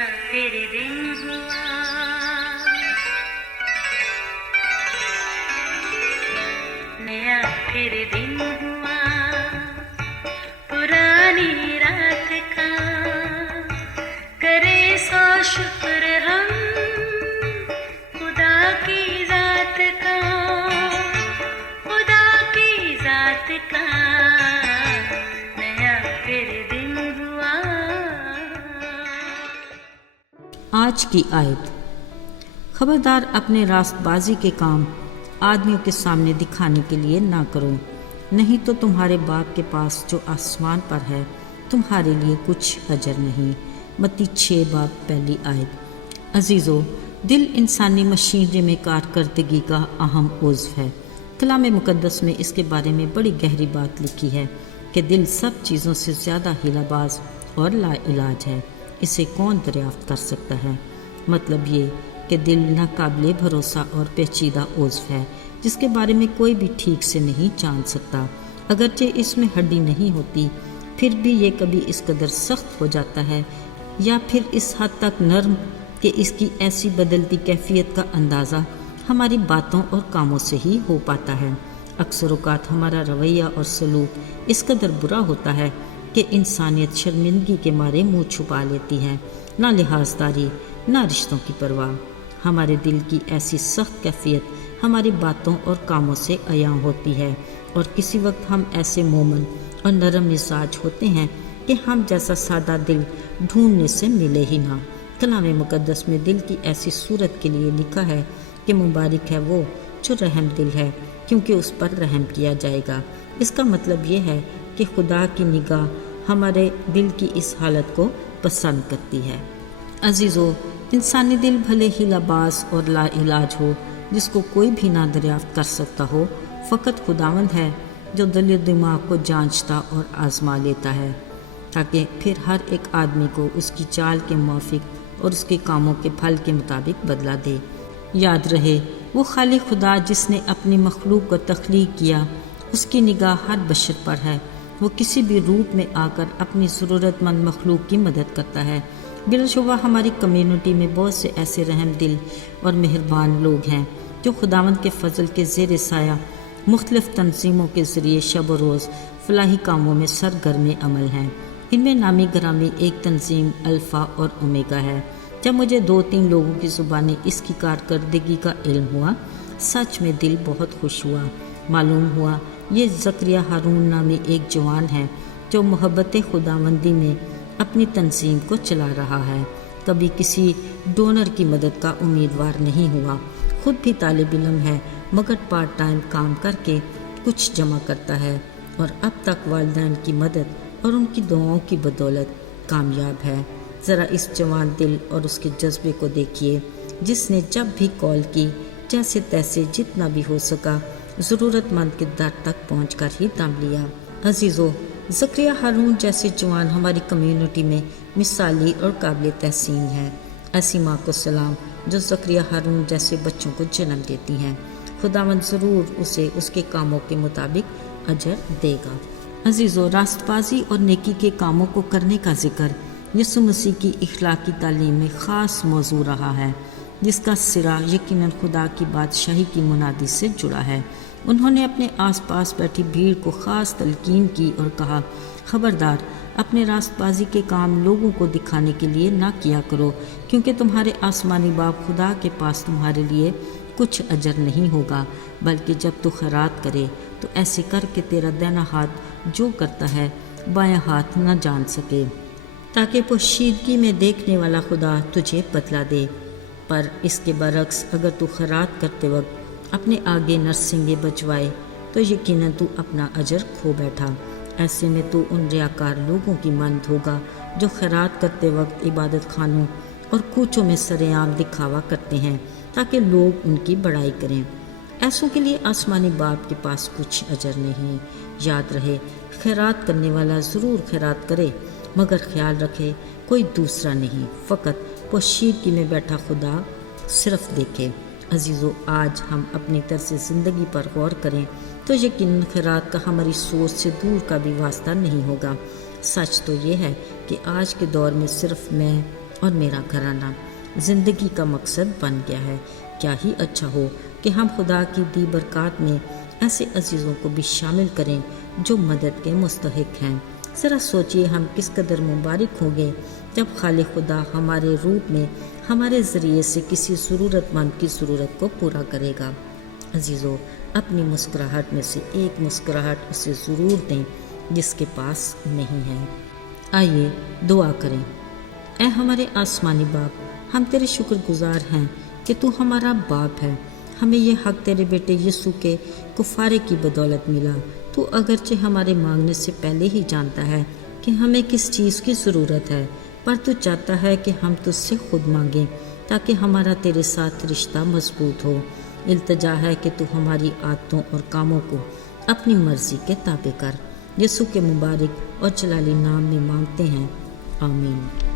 फिर दिन हुआ, नया फिर दिन हुआ, पुरानी रात का करे सो शुक्र हम खुदा की जात का, खुदा की जात का नया फिर दिन हुआ। आज की आयत, खबरदार अपने रास्तबाजी के काम आदमियों के सामने दिखाने के लिए ना करो, नहीं तो तुम्हारे बाप के पास जो आसमान पर है तुम्हारे लिए कुछ अजर नहीं। मत्ती 6 बाब पहली आयत। अजीज़ों, दिल इंसानी मशीनरी में कारकर्दगी का अहम उज़्व है। कलाम मुक़द्दस में इसके बारे में बड़ी गहरी बात लिखी है कि दिल सब चीज़ों से ज़्यादा हिलाबाज और लाइलाज है। इसे कौन दरियाफ्त कर सकता है? मतलब ये कि दिल नाकाबिले भरोसा और पेचीदा उज़्व है जिसके बारे में कोई भी ठीक से नहीं जान सकता। अगरचे इसमें हड्डी नहीं होती, फिर भी ये कभी इस कदर सख्त हो जाता है या फिर इस हद तक नरम कि इसकी ऐसी बदलती कैफियत का अंदाज़ा हमारी बातों और कामों से ही हो पाता है। अक्सर औक़ात हमारा रवैया और सलूक इस कदर बुरा होता है कि इंसानियत शर्मिंदगी के मारे मुँह छुपा लेती है। ना लिहाजदारी, ना रिश्तों की परवाह। हमारे दिल की ऐसी सख्त कैफियत हमारी बातों और कामों से अयां होती है, और किसी वक्त हम ऐसे मोमन और नरम मिजाज होते हैं कि हम जैसा सादा दिल ढूंढने से मिले ही ना। कलाम मुक़द्दस में दिल की ऐसी सूरत के लिए लिखा है कि मुबारक है वो जो रहम दिल है, क्योंकि उस पर रहम किया जाएगा। इसका मतलब ये है कि खुदा की निगाह हमारे दिल की इस हालत को पसंद करती है। अजीज़ों, इंसानी दिल भले ही लाबास और लाइलाज हो, जिसको कोई भी ना दरियाफ्त कर सकता हो, फ़कत खुदावंद है जो दिल दिमाग को जांचता और आज़मा लेता है, ताकि फिर हर एक आदमी को उसकी चाल के मुआफ़िक और उसके कामों के फल के मुताबिक बदला दे। याद रहे, वो खालिक खुदा जिसने अपनी मखलूक को तख्लीक किया, उसकी निगाह हर बशर पर है। वो किसी भी रूप में आकर अपनी ज़रूरतमंद मखलूक की मदद करता है। बिलाशुबा हमारी कम्युनिटी में बहुत से ऐसे रहम दिल और मेहरबान लोग हैं जो खुदावंद के फ़ज़ल के ज़ेर साया मुख्तलिफ़ तंजीमों के ज़रिए शब व रोज़ फ़लाही कामों में सरगर्म अमल हैं। इनमें नामी ग्रामी एक तंजीम अल्फ़ा और ओमेगा है। जब मुझे 2-3 लोगों की ज़ुबानी इसकी कारकर्दगी का इल्म हुआ, सच में दिल बहुत खुश हुआ। मालूम हुआ ये ज़करिया हारून नामी एक जवान है जो मोहब्बत खुदावंदी में अपनी तंजीम को चला रहा है। कभी किसी डोनर की मदद का उम्मीदवार नहीं हुआ, खुद भी तालिब इल्म है, मगर पार्ट टाइम काम करके कुछ जमा करता है और अब तक वालिदैन की मदद और उनकी दुआओं की बदौलत कामयाब है। ज़रा इस जवान दिल और उसके जज्बे को देखिए, जिसने जब भी कॉल की जैसे तैसे जितना भी हो सका ज़रूरतमंद के दर तक पहुंचकर ही दम लिया। अजीज़ों, ज़करिया हारून जैसे जवान हमारी कम्युनिटी में मिसाली और काबिल तहसीन है। ऐसी माँ को सलाम जो ज़करिया हारून जैसे बच्चों को जन्म देती हैं। खुदावंद ज़रूर उसे उसके कामों के मुताबिक अजर देगा। अजीज़ों, रास्तबाजी और नेकी के कामों को करने का जिक्र यीशु मसीह की इखलाकी तालीम में ख़ास मौजू रहा है, जिसका सिरा यकीनन खुदा की बादशाही की मुनादी से जुड़ा है। उन्होंने अपने आसपास बैठी भीड़ को ख़ास तलकीन की और कहा, खबरदार अपने रास्तबाजी के काम लोगों को दिखाने के लिए ना किया करो, क्योंकि तुम्हारे आसमानी बाप खुदा के पास तुम्हारे लिए कुछ अजर नहीं होगा। बल्कि जब तू खैरात करे तो ऐसे कर कि तेरा दाहिना हाथ जो करता है बायां हाथ न जान सके, ताकि पोशीदगी में देखने वाला खुदा तुझे बदला दे। पर इसके बरक्स अगर तू खैरात करते वक्त अपने आगे नरसिंगे बजवाए तो यकीनन तू अपना अजर खो बैठा। ऐसे में तू उन रियाकार लोगों की मानद होगा जो खैरात करते वक्त इबादत खानों और कूचों में सरेआम दिखावा करते हैं ताकि लोग उनकी बड़ाई करें। ऐसों के लिए आसमानी बाप के पास कुछ अजर नहीं। याद रहे, खैरात करने वाला ज़रूर खैरात करे, मगर ख्याल रखे कोई दूसरा नहीं, फ़कत पोशीदगी में बैठा खुदा सिर्फ देखे। अजीज़ों, आज हम अपनी तरफ से ज़िंदगी पर गौर करें तो यकीनन खैरात का हमारी सोच से दूर का भी वास्ता नहीं होगा। सच तो ये है कि आज के दौर में सिर्फ मैं اور میرا گھرانہ زندگی کا مقصد بن گیا ہے۔ کیا ہی اچھا ہو کہ ہم خدا کی دی برکات میں ایسے عزیزوں کو بھی شامل کریں جو مدد کے مستحق ہیں۔ ذرا سوچئے ہم کس قدر مبارک ہوں گے جب خالق خدا ہمارے روپ میں ہمارے ذریعے سے کسی ضرورت مند کی ضرورت کو پورا کرے گا۔ عزیزو، اپنی مسکراہٹ میں سے ایک مسکراہٹ اسے ضرور دیں جس کے پاس نہیں ہے۔ آئیے دعا کریں۔ اے ہمارے آسمانی باپ، ہم تیرے شکر گزار ہیں کہ تو ہمارا باپ ہے۔ ہمیں یہ حق تیرے بیٹے یسوع کے کفارے کی بدولت ملا۔ تو اگرچہ ہمارے مانگنے سے پہلے ہی جانتا ہے کہ ہمیں کس چیز کی ضرورت ہے، پر تو چاہتا ہے کہ ہم تجھ سے خود مانگیں تاکہ ہمارا تیرے ساتھ رشتہ مضبوط ہو۔ التجا ہے کہ تو ہماری عادتوں اور کاموں کو اپنی مرضی کے تابع کر۔ یسوع کے مبارک اور جلالی نام میں مانگتے ہیں، آمین۔